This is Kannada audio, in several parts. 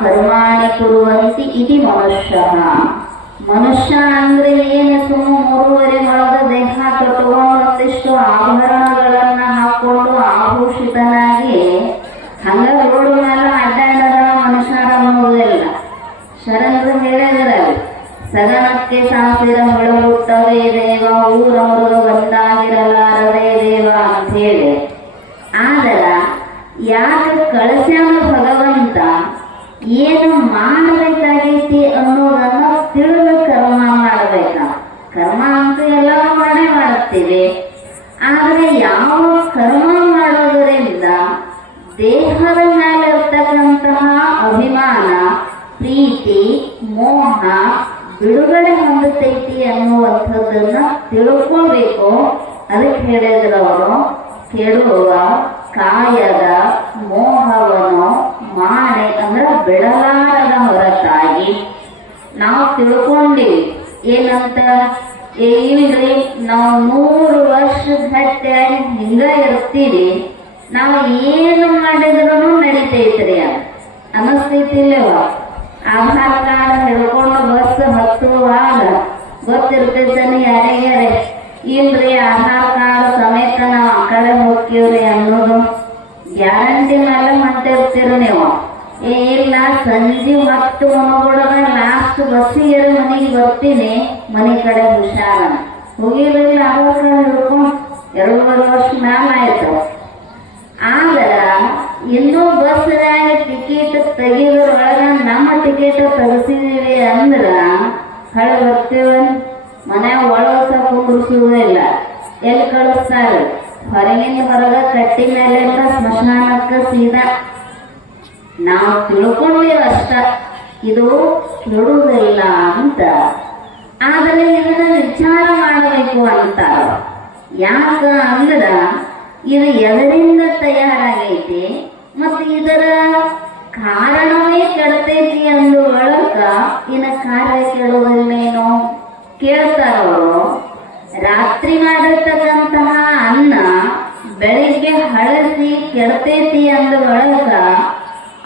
ಕರ್ಮಾಣಿ ಕುರುವಂತಿ ಇತಿ ಮನುಷ್ಯ. ಮನುಷ್ಯ ಅಂದ್ರೆ ಏನು? ಸುಮ್ಮ 3.5 ಮೊಳದ ದೇಹ ಕಟ್ಕೊಂಡು ಒಂದಿಷ್ಟು ಆಭರಣಗಳನ್ನ ಹಾಕೊಂಡು ಆಭೂಷಿತನಾಗಿ ಹಂಗ ರೋಡ್ ಮೇಲೆ ಅಡ್ಡಾಡದ ಮನುಷ್ಯರ ಅನ್ನೋದಿಲ್ಲ. ಶರಣರು ಹೇಳಿದ್ರಲ್ಲಿ ಸಗಣಕ್ಕೆ ಸಾಸಿರ ಹೊಳಗುತ್ತವೆ ದೇವ, ಊರ ಮೃಗ ಬಂದಾಗಿರಲಾರದೆ ದೇವ ಅಂತ ಹೇಳಿ. ಆದರ ಯಾಕೆ ಕಳಸ್ಯಾನ ಭಗವಂತ, ಏನು ಮಾಡಬೇಕಾಗೈತಿ ಅನ್ನೋದನ್ನ ತಿಳಿದು ಕರ್ಮ ಮಾಡಬೇಕ. ಕರ್ಮ ಅಂತೂ ಎಲ್ಲ ಮಾಡೇ ಮಾಡ್ತೀವಿ, ಆದ್ರೆ ಯಾವ ಕರ್ಮ ಮಾಡೋದರಿಂದ ದೇಹದ ಮೇಲೆ ಇರ್ತಕ್ಕಂತಹ ಅಭಿಮಾನ, ಪ್ರೀತಿ, ಮೋಹ ಬಿಡುಗಡೆ ಹೊಂದುತ್ತೈತಿ ಅನ್ನುವಂಥದ್ದನ್ನ ತಿಳ್ಕೊಳ್ಬೇಕು. ಅದಕ್ಕೆ ಹೇಳಿದ್ರು ಅವರು, ಕೆಡುವ ಕಾಯದ ಮೋಹವನ್ನು ಮಾಡೆ ಅಂದ್ರೆ ಬಿಡಲಾರದ ಹೊರತಾಗಿ ನಾವು ತಿಳ್ಕೊಂಡಿವಿ ಏನಂತ. ಇಲ್ರಿ ನಾವು 100 ವರ್ಷ ಗಟ್ಟಿಯಾಗಿ ಹಿಂಗ ಇರ್ತೀವಿ, ನಾವು ಏನು ಮಾಡಿದ್ರು ನಡೀತೈತ್ರಿ ಅನ್ನಿಸ್ತೈತಿಲ್ಲವ. ಆಧಾರ್ ಕಾರ್ಡ್ ಹಿಡ್ಕೊಂಡು ಬಸ್ ಹತ್ತುವಾಗ ಗೊತ್ತಿರ್ತೈತನಿ ಯಾರ್ಯಾರೆ, ಇಲ್ರಿ ಆಧಾರ್ ಕಾರ್ಡ್ ಸಮೇತ ನಾವು ಆ ಕಡೆ ಹೋಗ್ತೀವ್ರಿ ಅನ್ನೋದು ಗ್ಯಾರಂಟಿ ಮೇಲೆ ಮಾಡ್ತಿರ್ತೀರಿ ನೀವು. ಇಲ್ಲ ಸಂಜೆ 10 ಮನಗುಡದ ಲಾಸ್ಟ್ ಬಸ್ಸಿಗೆ ಮನೆಗೆ ಬರ್ತೀನಿ, ಮನೆ ಕಡೆ ಹುಷಾರ ಹೋಗಿರ್ಲಿಲ್ಲ. ಆಧಾರ್ ಕಾರ್ಡ್ ಹಿಡ್ಕೊಂಡು 2.5 ವರ್ಷ ಮ್ಯಾಲ ಆಯ್ತು. ಆದ್ರ ಇನ್ನೂ ಬಸ್ನಾಗ ಟಿಕೆಟ್ ತೆಗಿದ್ರೊಳಗ ನಮ್ಮ ಟಿಕೆಟ್ ತೆಗಿಸಿದೀವಿ ಅಂದ್ರ ಹೊಳೆ ಬರ್ತೀವ, ಮನ್ಯಾಗ ಒಳಸ ಕುಂದ್ರಿಸುವುದಿಲ್ಲ. ಎಲ್ಲಿ ಕಳಿಸ್ತಾರ? ಹೊರಗಿನ ಹೊರಗ ಕಟ್ಟಿ ಮೇಲೆ ಸ್ಮಶಾನಕ್ಕ ಸೀದಾ. ನಾವು ತಿಳ್ಕೊಂಡಿವಷ್ಟ ಇದು ಕೆಡುವುದಿಲ್ಲ ಅಂತ. ಆದ್ರೆ ಇದನ್ನ ವಿಚಾರ ಮಾಡಬೇಕು ಅಂತಾರ. ಯಾಕ ಅಂದ್ರ ಇದು ಎದರಿಂದ ತಯಾರಾಗೈತಿ ಮತ್ತು ಇದರ ಕಾರಣವೇ ಕೆಡತೈತಿ ಅಂದು ಒಳಗ ಇನ್ನ ಕಾರ್ಯ ಕೆಡುವುದಿಲ್ಲೇನೋ ಕೇಳ್ತಾರ ಅವರು. ರಾತ್ರಿ ಮಾಡಿರ್ತಕ್ಕಂತಹ ಅನ್ನ ಬೆಳಿಗ್ಗೆ ಹಳಸಿ ಕೆಡತೈತಿ ಅಂದ ಒಳಗ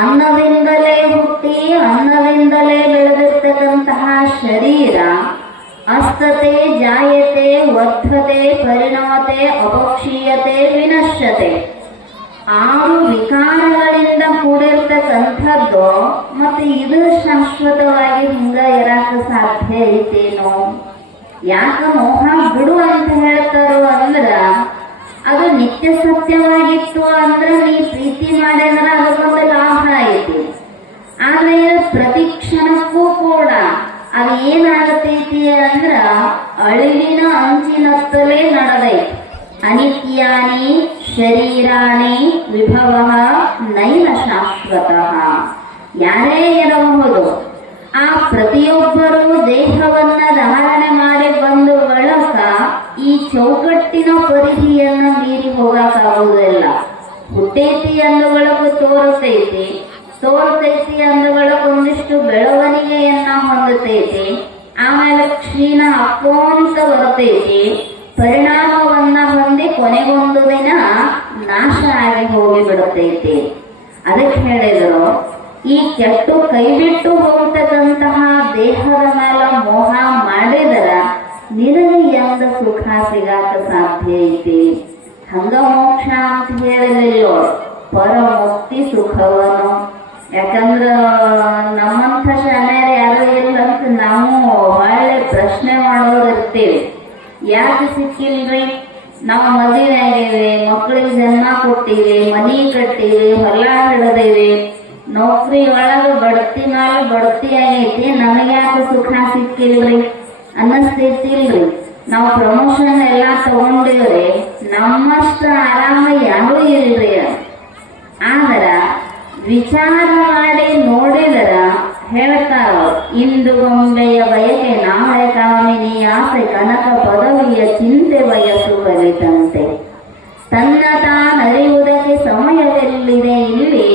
ಅನ್ನದಿಂದಲೇ ಹುಟ್ಟಿ ಅನ್ನದಿಂದಲೇ ಬೆಳೆದಿರ್ತಕ್ಕಂತಹ ಶರೀರ ಅಸ್ತತೆ ಜಾಯತೆ ವರ್ಧತೆ ಪರಿಣಾಮತೆ ಅಪಕ್ಷೀಯತೆ ವಿನಶ್ಯತೆ 6 ವಿಕಾರಗಳಿಂದ ಕೂಡಿರ್ತಕ್ಕಂಥದ್ದು. ಮತ್ತೆ ಇದು ಶಾಶ್ವತವಾಗಿ ಹಿಂಗ ಇರಾಕ ಸಾಧ್ಯ ಐತೇನೋ? ಯಾಕ ಮೋಹ ಬಿಡು ಅಂತ ಹೇಳ್ತಾರೋ ಅಂದ್ರ, ಅದು ನಿತ್ಯ ಸತ್ಯವಾಗಿತ್ತು ಅಂದ್ರ ನೀ ಪ್ರೀತಿ ಮಾಡಿದ್ರ ಅದಕ್ಕೊಂದು ಲಾಭ ಐತಿ. ಆದ್ರೆ ಪ್ರತಿ ಕ್ಷಣಕ್ಕೂ ಕೂಡ ಅದು ಏನಾಗತೈತಿ ಅಂದ್ರ ಅಳಿವಿನ ಅಂಚಿನತ್ತಲೇ ನಡೆದೈತಿ. ಅನಿತ್ಯಾನಿ ಶರೀರಾಣಿ ವಿಭವ ನೈನ ಶಾಶ್ವತಃ. ಯಾರೇ ಇರಬಹುದು, ಆ ಪ್ರತಿಯೊಬ್ಬರೂ ದೇಹವನ್ನ ಧಾರಣೆ ಮಾಡಿ ಬಂದು ಬಳಕ ಈ ಚೌಕಟ್ಟಿನ ಪರಿಧಿಯನ್ನ ಮೀರಿ ಹೋಗಕ್ಕಾಗುವುದಿಲ್ಲ. ಹುಟ್ಟೈತಿ ಅಂದುಗಳಕ್ಕೂ ತೋರ್ತೈತಿ, ತೋರ್ತೈತಿ ಅಂದುಗಳಕ್ಕೆ ಒಂದಿಷ್ಟು ಬೆಳವಣಿಗೆಯನ್ನ ಹೊಂದತೈತಿ, ಆಮೇಲೆ ಕ್ಷೀಣ ಅಪ್ಪಂತ ಬರ್ತೈತಿ, ಪರಿಣಾಮವನ್ನ ಹೊಂದಿ ಕೊನೆಗೊಂದು ದಿನ ನಾಶ ಆಗಿ ಹೋಗಿ ಬಿಡುತ್ತೈತಿ. ಅದಕ್ಕೆ ಹೇಳಿದರು, ಈ ಕೆಟ್ಟು ಕೈಬಿಟ್ಟು ಹೋಗ್ತಕ್ಕಂತಹ ದೇಹದ ಮೇಲೆ ಮೋಹ ಮಾಡಿದರ ನಿನಗೆ ಎಂದ ಸುಖ ಸಿಗಾಕ ಸಾಧ್ಯ ಐತಿ. ಹಂಗ ಮೋಕ್ಷ ಅಂತ ಹೇಳಲಿಲ್ಲೋ, ಪರಮುಕ್ತಿ ಸುಖವನು. ಯಾಕಂದ್ರ ನಮ್ಮಂಥ ಶಾನ್ಯಾರ ಯಾರು ಇಲ್ಲ ಅಂತ ನಾವು ಒಳ್ಳೆ ಪ್ರಶ್ನೆ ಮಾಡೋರು ಇರ್ತೀವಿ. ಯಾಕೆ ಸಿಕ್ಕಿಲ್ರಿ? ನಾವು ಮದುವೆ ಆಗೇವಿ, ಮಕ್ಕಳಿಗೆ ಜನ್ಮ ಕೊಟ್ಟಿವಿ, ಮನಿ ಕಟ್ಟಿವಿ, ಹೊಲ ಹಿಡದೇವಿ, ನೌಕರಿ ಒಳಗ ಬಡ್ತಿ ಮ್ಯಾಲ ಬಡ್ತಿ ಆಗೈತಿ, ನಮಗ್ಯಾಕೆ ಸುಖ ಸಿಕ್ಕಿಲ್ರಿ ಅನ್ನಿಸ್ತೈತಿಲ್ರಿ? ನಾವು ಪ್ರಮೋಷನ್ ಎಲ್ಲಾ ತಗೊಂಡಿವ್ರಿ, ನಮ್ಮಷ್ಟ ಆರಾಮ ಯಾರು ಇಲ್ರಿ. ಆದ್ರ ವಿಚಾರ ಮಾಡಿ ನೋಡಿದರ ಹೇಳ್ತಾರ, ಇಂದು ಗೊಂಬೆಯ ಬಯಕೆ ನಾಳೆ ಕಾಮಿನಿ ಆಸೆ ಕನಕ ಪದವಿಯ ಚಿಂತೆ ವಯಸ್ಸು ಕಲಿತಂತೆ. ತನ್ನ ತಾನರಿಯುವುದಕ್ಕೆ ಸಮಯವೆಲ್ಲಿದೆ ಇಲ್ಲಿ,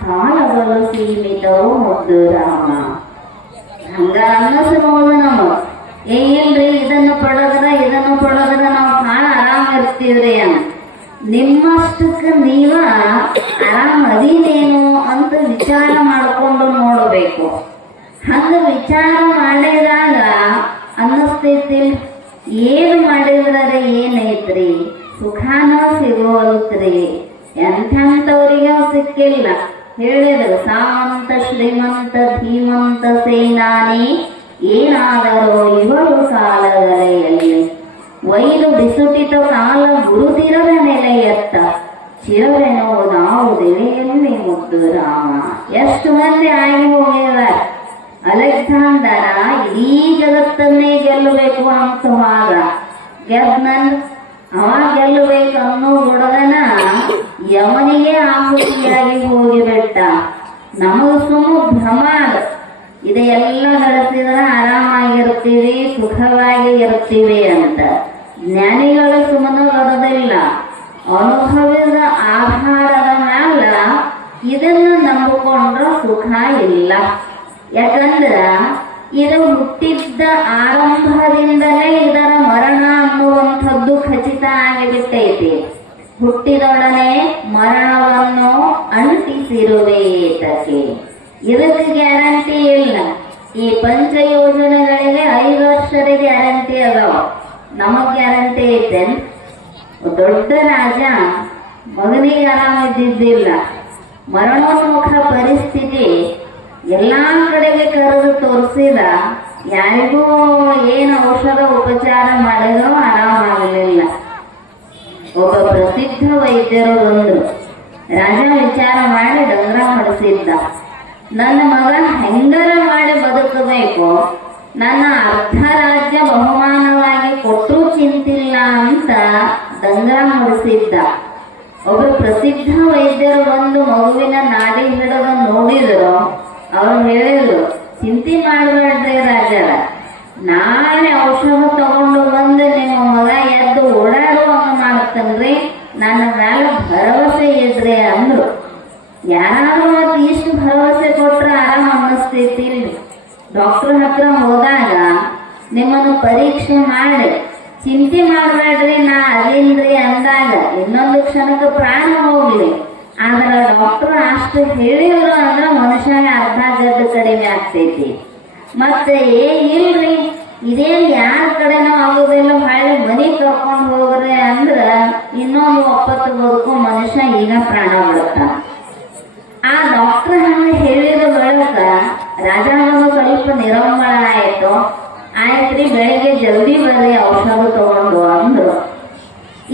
ಕಾಲಗಳು ಸೀಮಿತವು ಮುದ್ದು ರಾಮ. ಹಂಗ ಅನ್ನಿಸ್ಬೋದು ನಮ್ಮ. ಇಲ್ರಿ ಇದನ್ನು ಪಡೆದ್ರ ನಾವು ಬಹಳ ಆರಾಮ ಇರ್ತೀವ್ರಿ ಅಂತ. ನಿಮ್ಮಷ್ಟಕ್ಕೆ ನೀವ ಆರಾಮ್ ಅದಿನೇನು ಅಂತ ವಿಚಾರ ಮಾಡ್ಕೊಂಡು ನೋಡಬೇಕು. ಹಂಗ ವಿಚಾರ ಮಾಡಿದಾಗ ಅನ್ನಿಸ್ತೈತಿ, ಏನು ಮಾಡಿದ್ರೆ ಏನೈತ್ರಿ, ಸುಖಾನೂ ಸಿಗೋಲ್ತ್ರಿ, ಎಂಥವ್ರಿಗೂ ಸಿಕ್ಕಿಲ್ಲ. ಹೇಳಿದ್ರು, ಸಾಮಂತ ಶ್ರೀಮಂತ ಧೀಮಂತ ಸೇನಾನಿ ಏನಾದರೂ ಇವರು ಕಾಲಗಲೆಯಲ್ಲಿ, ವೈದು ಬಿಸುಟಿತ ಕಾಲ ಗುರುತಿರದ ನೆಲೆಯತ್ತ, ಚಿರವೆನೋ ನಾವು ದೆಲೆಯಲ್ಲಿ ಮುದ್ದು ರಾಮ. ಎಷ್ಟು ಮಂದಿ ಆಗಿ ಹೋಗಿದ್ದಾರೆ. ಅಲೆಕ್ಸಾಂಡರ ಇಡೀ ಜಗತ್ತನ್ನೇ ಗೆಲ್ಲಬೇಕು ಅಂತವಾಗ ಗೆದ್ನನ್, ಅವ ಗೆಲ್ಲಬೇಕು ಅನ್ನೋ ಹುಡುಗನ ಯಮನಿಗೆ ಆಹುತಿಯಾಗಿ ಹೋಗಿಬಿಟ್ಟ. ನಮಗ್ ಸುಮ್ಮ ಭ್ರಮ, ಇದೆಲ್ಲ ನಡೆಸಿದ್ರೆ ಆರಾಮಾಗಿರ್ತೀವಿ, ಸುಖವಾಗಿ ಇರ್ತೀವಿ ಅಂತ. ಜ್ಞಾನಿಗಳು ಸುಮ್ಮನೆ ಬರೋದಿಲ್ಲ, ಅನುಭವದ ಆಧಾರದ ಮ್ಯಾಲ ಇದನ್ನ ನಂಬಿಕೊಂಡ್ರ ಸುಖ ಇಲ್ಲ. ಯಾಕಂದ್ರ ಇದು ಹುಟ್ಟಿದ್ದ ಆರಂಭದಿಂದಲೇ ಇದರ ಮರಣ ಅನ್ನುವಂಥದ್ದು ಖಚಿತ ಆಗಿಬಿಟ್ಟೈತಿ. ಹುಟ್ಟಿದೊಡನೆ ಮರಣವನ್ನು ಅಂಟಿಸಿರುವೇತಕ್ಕೆ, ಇದಕ್ಕೆ ಗ್ಯಾರಂಟಿ ಇಲ್ಲ. ಈ ಪಂಚ ಯೋಜನೆಗಳಿಗೆ 5 ವರ್ಷದ ಗ್ಯಾರಂಟಿ ಅದಾವ, ನಮಗ್ ಗ್ಯಾರಂಟಿ ಐತೆ. ದೊಡ್ಡ ರಾಜ ಮಗನಿಗೆ ಆರಾಮಿದ್ದಿದ್ದಿಲ್ಲ, ಮರಣೋನ್ಮುಖ ಪರಿಸ್ಥಿತಿ ಎಲ್ಲಾ ಕಡೆಗೆ ಕರೆದು ತೋರಿಸಿದ, ಯಾರಿಗೂ ಏನು ಔಷಧ ಉಪಚಾರ ಮಾಡಿದ್ರು ಆರಾಮಾಗಲಿಲ್ಲ. ಒಬ್ಬ ಪ್ರಸಿದ್ಧ ವೈದ್ಯರು ಬಂದ್ರು. ರಾಜ ವಿಚಾರ ಮಾಡಿ ಡಂಗ್ರ ಹೊಡಿಸಿದ್ದ, ನನ್ನ ಮಗ ಹೆಂಗರ ಮಾಡಿ ಬದುಕಬೇಕು, ನನ್ನ ಅರ್ಧ ರಾಜ್ಯ ಬಹುಮಾನವಾಗಿ ಕೊಟ್ಟರೂ ಚಿಂತಿಲ್ಲ ಅಂತ ದಂಗ್ರ ಹೊಡಿಸಿದ್ದ. ಒಬ್ಬರು ಪ್ರಸಿದ್ಧ ವೈದ್ಯರು ಬಂದು ಮಗುವಿನ ನಾಡಿ ಹಿಡಿದು ನೋಡಿದ್ರು. ಅವ್ರು ಹೇಳಿದ್ರು, ಚಿಂತೆ ಮಾಡಬೇಡ್ರಿ ರಾಜರ, ನಾಳೆ ಔಷಧ ತಗೊಂಡು ಬಂದು ನಿಮ್ಮ ಮಗ ಎದ್ದು ಓಡಾಡುವಂಗ ಮಾಡ್ತನ್ರಿ, ನನ್ನ ಮ್ಯಾಲ ಭರವಸೆ ಇಡ್ರಿ ಅಂದ್ರು. ಯಾರು ಮತ್ತೆ ಇಷ್ಟು ಭರವಸೆ ಕೊಟ್ರೆ ಆರಾಮ್ ಅನ್ನಿಸ್ತೈತಿ. ಡಾಕ್ಟರ್ ಹತ್ರ ಹೋದಾಗ ನಿಮ್ಮನ್ನು ಪರೀಕ್ಷೆ ಮಾಡಿ ಚಿಂತೆ ಮಾಡಬೇಡ್ರಿ ನಾ ಅಲ್ಲಿಂದ್ರಿ ಅಂದಾಗ ಇನ್ನೊಂದು ಕ್ಷಣಕ್ಕೆ ಪ್ರಾಣ ಹೋಗ್ಲಿ. ಆದ್ರೆ ಡಾಕ್ಟರ್ ಅಷ್ಟು ಹೇಳಿದ್ರು ಅಂದ್ರೆ ಮನುಷ್ಯನ ಅರ್ಧ ಗದ್ದು ಕಡಿಮೆ ಆಗ್ತೈತಿ. ಮತ್ತೆ ಇಲ್ರಿ ಇದೇನ್ ಯಾರ ಕಡೆನೂ ಆಗೋದಿಲ್ಲ, ಹೊಳ್ಳಿ ಮನಿ ಕರ್ಕೊಂಡು ಹೋಗ್ರಿ ಅಂದ್ರ ಇನ್ನೊಂದು 90 ಬದುಕು ಮನುಷ್ಯ ಈಗ ಪ್ರಾಣ ಬಿಡುತ್ತಾನ. ಆ ಡಾಕ್ಟರ್ ಹಂಗ ಹೇಳಿದ ಬಳಿಕ ರಾಜನನ್ನು ಸ್ವಲ್ಪ ನಿರಂಬಳ ಆಯ್ತು. ಆಯ್ತ್ರಿ ಬೆಳಿಗ್ಗೆ ಜಲ್ದಿ ಬರ್ರಿ ಔಷಧ ತಗೊಂಡು ಅಂದ್ರು.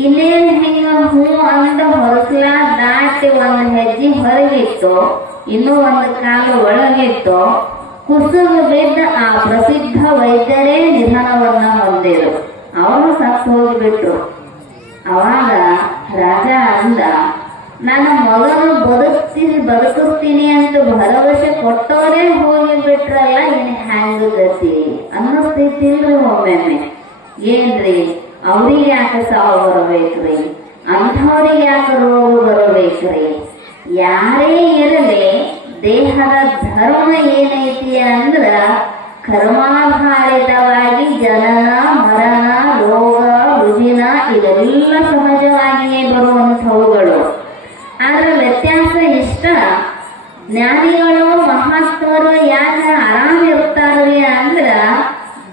ಇನ್ನೇನ್ ಹಿಂಗ ಹೂ ಅಂದ ಹೊರಸ್ಲ ದಾಟಿ ಒಂದು ಹೆಜ್ಜೆ ಹೊರಗಿತ್ತು, ಇನ್ನೂ ಒಂದು ಕಾಲು ಒಳಗಿತ್ತು. ಕುಸಿದು ಬಿದ್ದ ಆ ಪ್ರಸಿದ್ಧ ವೈದ್ಯರೇ ನಿಧನವನ್ನ ಹೊಂದಿರು. ಅವರು ಸತ್ತು ಹೋಗಿಬಿಟ್ರು. ಅವಾಗ ರಾಜ ಅಂದ, ನನ್ನ ಮಗನು ಬದುಕಿಸ್ತೀನಿ ಅಂತ ಭರವಸೆ ಕೊಟ್ಟವರೇ ಹೋಗಿಬಿಟ್ರಲ್ಲ, ಇನ್ ಹ್ಯಾಂಗ ಗತಿ ಅನ್ನಿಸ್ತಿಲ್ರಿ ಒಮ್ಮೊಮ್ಮೆ. ಏನ್ರಿ ಅವ್ರಿಗೆ ಯಾಕೆ ಸಾವು ಬರಬೇಕ್ರಿ, ಅಂಥವ್ರಿಗೆ ಯಾಕೆ ರೋಗ ಬರಬೇಕ್ರಿ? ಯಾರೇ ಇರಲಿ ದೇಹದ ಧರ್ಮ ಏನೈತಿ ಅಂದ್ರ ಕರ್ಮಾಧಾರಿತವಾಗಿ ಜನನ ಮರಣ ರೋಗ ರುಜಿನ ಇವೆಲ್ಲ ಸಹಜವಾಗಿಯೇ ಬರುವಂಥವುಗಳು. ಆದ್ರೆ ವ್ಯತ್ಯಾಸ ಇಷ್ಟ, ಜ್ಞಾನಿಗಳು ಮಹಾತ್ಮರು ಯಾಕೆ ಆರಾಮ ಇರ್ತಾರ್ರಿ ಅಂದ್ರ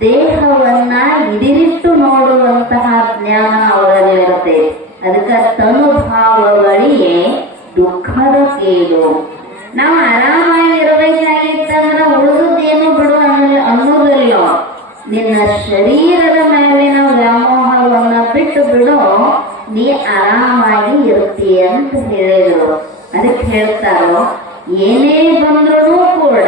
ದೇಹವನ್ನ ಇದಿರಿಟ್ಟು ನೋಡುವಂತಹ ಜ್ಞಾನ ಅವರಲ್ಲಿರುತ್ತೆ. ಅದಕ್ಕೆ ತನುಭಾವಗಳಿಗೆ ದುಃಖದ ಕೇಳು. ನಾವು ಆರಾಮಾಗಿರ್ಬೇಕಾಗಿತ್ತಂದ್ರ ಉಳಿದುದೇನು ಬಿಡು ಅನ್ನೋದಿಲ್ಲ. ನಿನ್ನ ಶರೀರದ ಮೇಲಿನ ವ್ಯಾಮೋಹವನ್ನ ಬಿಟ್ಟು ಬಿಡು, ನೀ ಆರಾಮಾಗಿ ಇರ್ತೀಯ ಅಂತ ಹೇಳಿದ್ರು. ಅದಕ್ಕೆ ಹೇಳ್ತಾರೋ, ಏನೇ ಬಂದ್ರೂ ಕೂಡ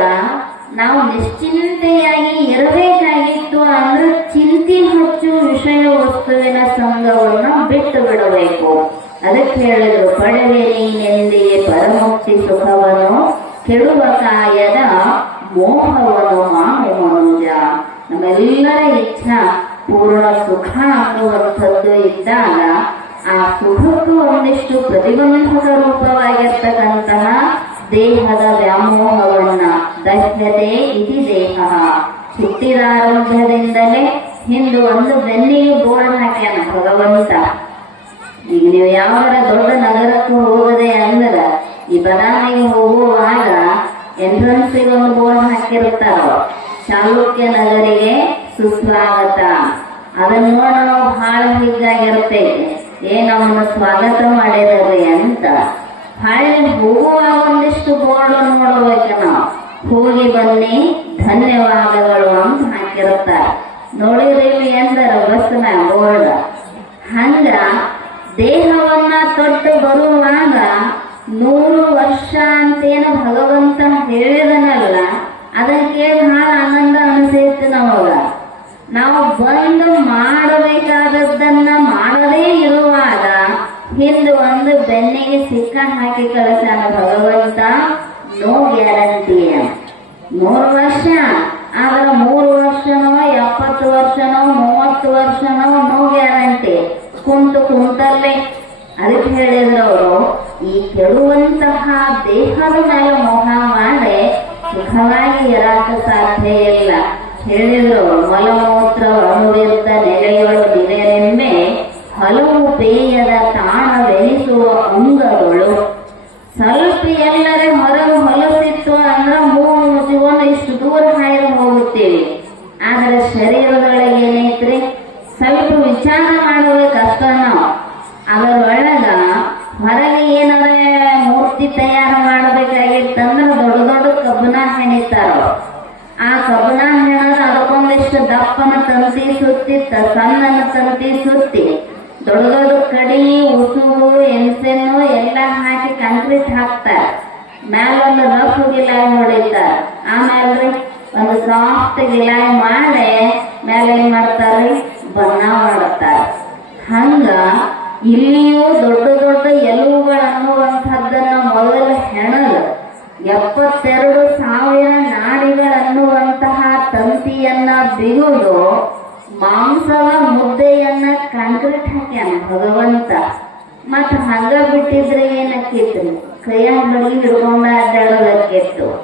ನಾವು ನಿಶ್ಚಿಂತೆಯಾಗಿ ಇರಬೇಕಾಗಿತ್ತು ಅಂದ್ರೆ ಚಿಂತೆ ಹೆಚ್ಚು ವಿಷಯ ವಸ್ತುವಿನ ಸಂಘವನ್ನ ಬಿಟ್ಟು ಬಿಡಬೇಕು. ಅದಕ್ಕೆ ಹೇಳಿದ್ರು, ಪಡೆವೆ ನೀನೆಂದಿಗೆ ಪರಮುಕ್ತಿ ಸುಖವನ್ನು, ಕೆಡುವ ಕಾಯದ ಮೋಹವನ್ನು ಮಾನು ಮನುಜ. ನಮ್ಮೆಲ್ಲರ ಇಚ್ಛಾ ಪೂರ್ಣ ಸುಖ ಅನ್ನುವಂಥದ್ದು ಇದ್ದಾಗ ಆ ಸುಖಕ್ಕೂ ಒಂದಿಷ್ಟು ಪ್ರತಿಬಂಧಕ ರೂಪವಾಗಿರ್ತಕ್ಕಂತಹ ದೇಹದ ವ್ಯಾಮೋಹವನ್ನ, ದಹ್ಯತೆ ಇತಿ ದೇಹ, ಹುಟ್ಟಿದಾರಂಭದಿಂದಲೇ ಹಿಂದೆ ಒಂದು ಬೆನ್ನಿಗೆ ಬೋರ್ಡ್ ಹಾಕ್ಯಾನ ಭಗವಂತ. ಈಗ ನೀವು ಯಾವಾರ ದೊಡ್ಡ ನಗರಕ್ಕೆ ಹೋಗದೆ ಅಂದ್ರೆ ಈ ಬದಾಮಿಗೆ ಹೋಗುವಾಗ ಎಂಟ್ರನ್ಸಿಗೆ ಒಂದು ಬೋರ್ಡ್ ಹಾಕಿರ್ತಾರ, ಚಾಲುಕ್ಯ ನಗರಿಗೆ ಸುಸ್ವಾಗತ. ಅದನ್ನ ನೋಡಿ ನಾವು ಬಹಳ ಹೀಗಾಗಿರ್ತೈತಿ, ಅವನ್ನ ಸ್ವಾಗತ ಮಾಡಿದ್ರಿ ಅಂತ. ಹಳ್ಳಿ ಹೋಗುವಾಗ ಒಂದಿಷ್ಟು ಬೋರ್ಡ್ ನೋಡ್ಬೇಕು ನಾವು, ಹೋಗಿ ಬನ್ನಿ ಧನ್ಯವಾದಗಳು ಅಂತ ಹಾಕಿರ್ತಾರೆ. ನೋಡಿದ್ರಿ ಎಂದರ ಬಸ್ನ ಬೋರ್ಡ್. ಹಂಗ ದೇಹವನ್ನ ತೊಟ್ಟು ಬರುವಾಗ 100 ವರ್ಷ ಅಂತೇನು ಭಗವಂತ ಹೇಳಿದನಲ್ಲ, ಅದನ್ನ ಕೇಳಿ ಬಹಳ ಆನಂದ ಅನಿಸೈತಿ ನಮಗ. ನಾವು ಬಂದು ಮಾಡಬೇಕಾದದ್ದನ್ನ ಮಾಡದೇ ಇರುವಾಗ ಹಿಂದೆ ಒಂದು ಬೆನ್ನಿಗೆ ಸಿಕ್ಕ ಹಾಕಿ ಕಳಿಸಾನ ಭಗವಂತ. ನೋ ಗ್ಯಾರಂಟಿ 100 ವರ್ಷ ಆದ್ರ 3 ವರ್ಷನೋ 70 ವರ್ಷನೋ 30 ವರ್ಷನೋ ನೋ ಗ್ಯಾರಂಟಿ, ಕುಂತಲ್ಲೇ. ಅದಕ್ಕೆ ಹೇಳಿದ್ರು ಅವರು, ಈ ಕೆಡುವಂತಹ ದೇಹದ ಮೇಲೆ ಮೋಹ ಮಾಡಿ ಸುಖವಾಗಿ ಇರಾಕ ಸಾಧ್ಯ ಇಲ್ಲ. ಹೇಳಿದ್ರು, ಮಲಮೂತ್ರ ಅಣುವಿದ್ದ ನೆಲೆಯೊಳು ದಿನೆನೆಮ್ಮೆ ಹಲವು ಪೇಯದ ತಾಣವೆನಿಸುವ ಅಂಗಗಳು. ಸ್ವಲ್ಪ ಎಲ್ಲರ ಹೊರಗೆ ಹೊಲಸಿತ್ತು ಅಂದ್ರೆ ಮೂಗು ಮುಚ್ಚಿಕೊಂಡು ಇಷ್ಟು ದೂರ ಹಾಯ್ದು ಹೋಗುತ್ತೇವೆ. ಆದ್ರೆ ಶರೀರದೊಳಗೆ ಏನೈತ್ರಿ, ಸ್ವಲ್ಪ ವಿಚಾರ ಮಾಡಬೇಕಷ್ಟ ನಾವು. ಅದರೊಳಗ ಹೊರಗೆ ಏನಾರ ಮೂರ್ತಿ ತಯಾರು ಮಾಡಬೇಕಾಗಿತ್ತಂದ್ರೆ ದೊಡ್ಡ ದೊಡ್ಡ ಕಬ್ಬನ ಹೆಣಿತಾರ. ಆ ಕಬ್ಬನ ಹೆಣದ ಅದಕ್ಕೊಂದಿಷ್ಟು ದಪ್ಪನ ತಂತಿ ಸುತ್ತಿ, ಸಣ್ಣನ ತಂತಿ ಸುತ್ತಿ, ದೊಡ್ಡ ದೊಡ್ಡ ಕಡಿ, ಉಸುಗು, ಎನ್ಸೆನ್ನು ಎಲ್ಲ ಹಾಕಿ ಕಾಂಕ್ರೀಟ್ ಹಾಕ್ತಾರ. ಮ್ಯಾಲೊಂದು ರಫ್ ಗಿಲಾಯಿ ಹೊಡಿತಾರ. ಆಮೇಲೆ ಒಂದು ಸಾಫ್ಟ್ ಗಿಲಾಯಿ ಮಾಡಿ ಮೇಲೆ ಏನ್ ಮಾಡ್ತಾರ್ರಿ, ಬಣ್ಣ ಮಾಡುತ್ತಾರ. ಹಂಗ ಇಲ್ಲಿಯೂ ದೊಡ್ಡ ದೊಡ್ಡ ಎಲುಬುಗಳು ಅನ್ನುವಂಥದ್ದನ್ನ ಮೊದಲು ಹೆಣಲು 72,000 ನಾಡಿಗಳನ್ನುವಂತಹ ತಂತಿಯನ್ನ ಬಿಗುದು ಮಾಂಸದ ಮುದ್ದೆಯನ್ನ ಕಾಂಕ್ರೀಟ್ ಹಾಕ್ಯಾನ ಭಗವಂತ. ಮತ್ತ ಹಂಗ ಬಿಟ್ಟಿದ್ರೆ ಏನಕ್ಕಿತ್ತು, ಕೈಯಾಗ ಬಲಿ ಹಿಡ್ಕೊಂಡ ಅಡ್ಡಾಡೋದಕ್ಕಿತ್ತು.